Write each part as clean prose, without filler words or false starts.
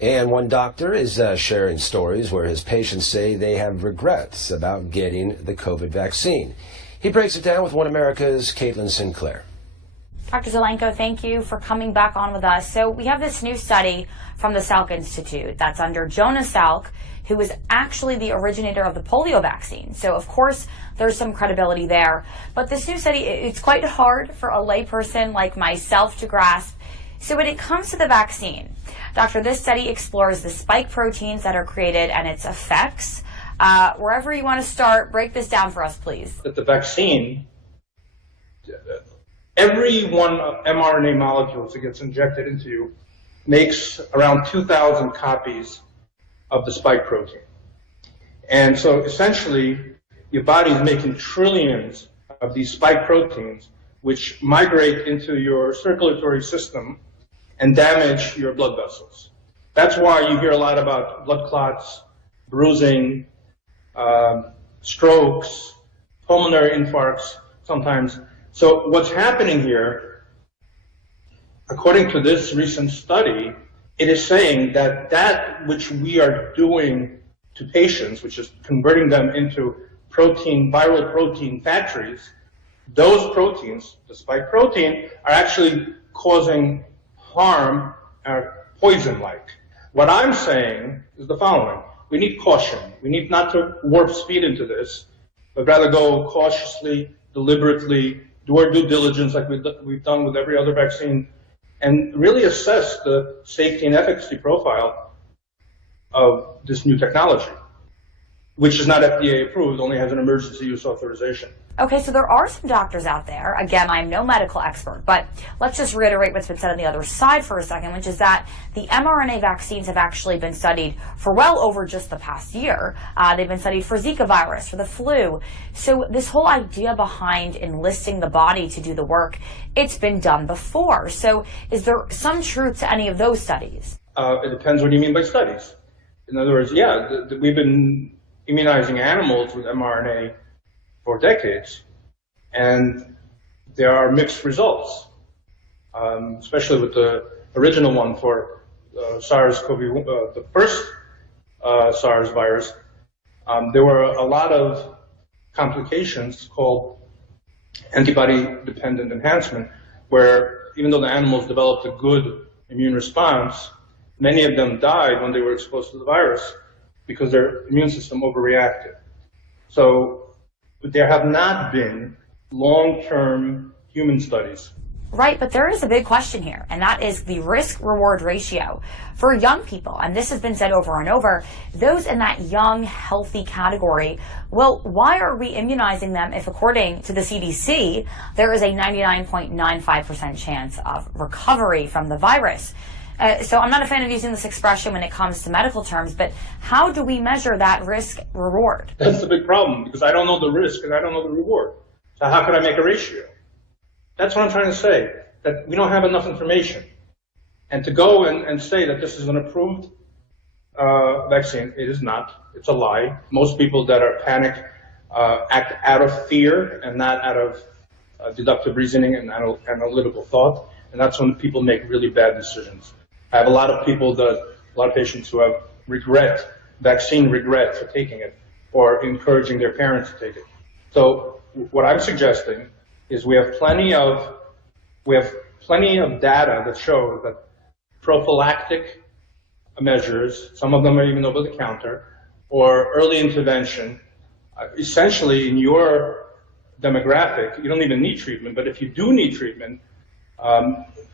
And one doctor is sharing stories where his patients say they have regrets about getting the COVID vaccine. He breaks it down with One America's Caitlin Sinclair. Dr. Zelenko, thank you for coming back on with us. So we have this new study from the Salk Institute that's under Jonas Salk, who was actually the originator of the polio vaccine. So of course, there's some credibility there. But this new study, it's quite hard for a layperson like myself to grasp. So when it comes to the vaccine, Doctor, this study explores the spike proteins that are created and its effects. Wherever you want to start, break this down for us, please. That the vaccine, every one of mRNA molecules that gets injected into you makes around 2,000 copies of the spike protein. And so essentially, your body is making trillions of these spike proteins, which migrate into your circulatory system and damage your blood vessels. That's why you hear a lot about blood clots, bruising, strokes, pulmonary infarcts sometimes. So what's happening here, according to this recent study, it is saying that that which we are doing to patients, which is converting them into protein, viral protein factories, those proteins, the spike protein, are actually causing harm, poison-like. What I'm saying is the following. We need caution. We need not to warp speed into this, but rather go cautiously, deliberately, do our due diligence like we've done with every other vaccine, and really assess the safety and efficacy profile of this new technology, which is not FDA approved, only has an emergency use authorization. Okay, so there are some doctors out there. Again, I'm no medical expert, but let's just reiterate what's been said on the other side for a second, which is that the mRNA vaccines have actually been studied for well over just the past year. They've been studied for Zika virus, for the flu. So this whole idea behind enlisting the body to do the work, it's been done before. So is there some truth to any of those studies? It depends what you mean by studies. In other words, yeah, we've been immunizing animals with mRNA for decades, and there are mixed results, especially with the original one for SARS-CoV, the first SARS virus. There were a lot of complications called antibody-dependent enhancement, where even though the animals developed a good immune response, many of them died when they were exposed to the virus because their immune system overreacted. So there have not been long-term human studies. Right, but there is a big question here, and that is the risk-reward ratio. For young people, and this has been said over and over, those in that young, healthy category, well, why are we immunizing them if, according to the CDC, there is a 99.95% chance of recovery from the virus? So I'm not a fan of using this expression when it comes to medical terms, but how do we measure that risk-reward? That's the big problem, because I don't know the risk and I don't know the reward. So how could I make a ratio? That's what I'm trying to say, that we don't have enough information. And to go and say that this is an approved vaccine, it is not. It's a lie. Most people that are panicked act out of fear and not out of deductive reasoning and analytical thought. And that's when people make really bad decisions. I have a lot of patients who have vaccine regret for taking it, or encouraging their parents to take it. So what I'm suggesting is we have plenty of data that show that prophylactic measures, some of them are even over the counter, or early intervention, essentially in your demographic, you don't even need treatment, but if you do need treatment,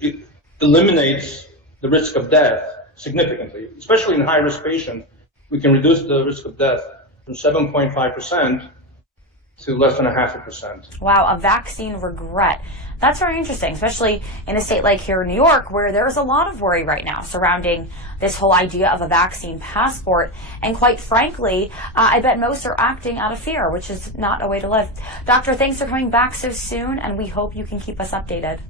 it eliminates the risk of death significantly. Especially in high-risk patients, we can reduce the risk of death from 7.5% to less than 0.5%. Wow, a vaccine regret. That's very interesting, especially in a state like here in New York, where there's a lot of worry right now surrounding this whole idea of a vaccine passport. And quite frankly, I bet most are acting out of fear, which is not a way to live. Doctor, thanks for coming back so soon, and we hope you can keep us updated.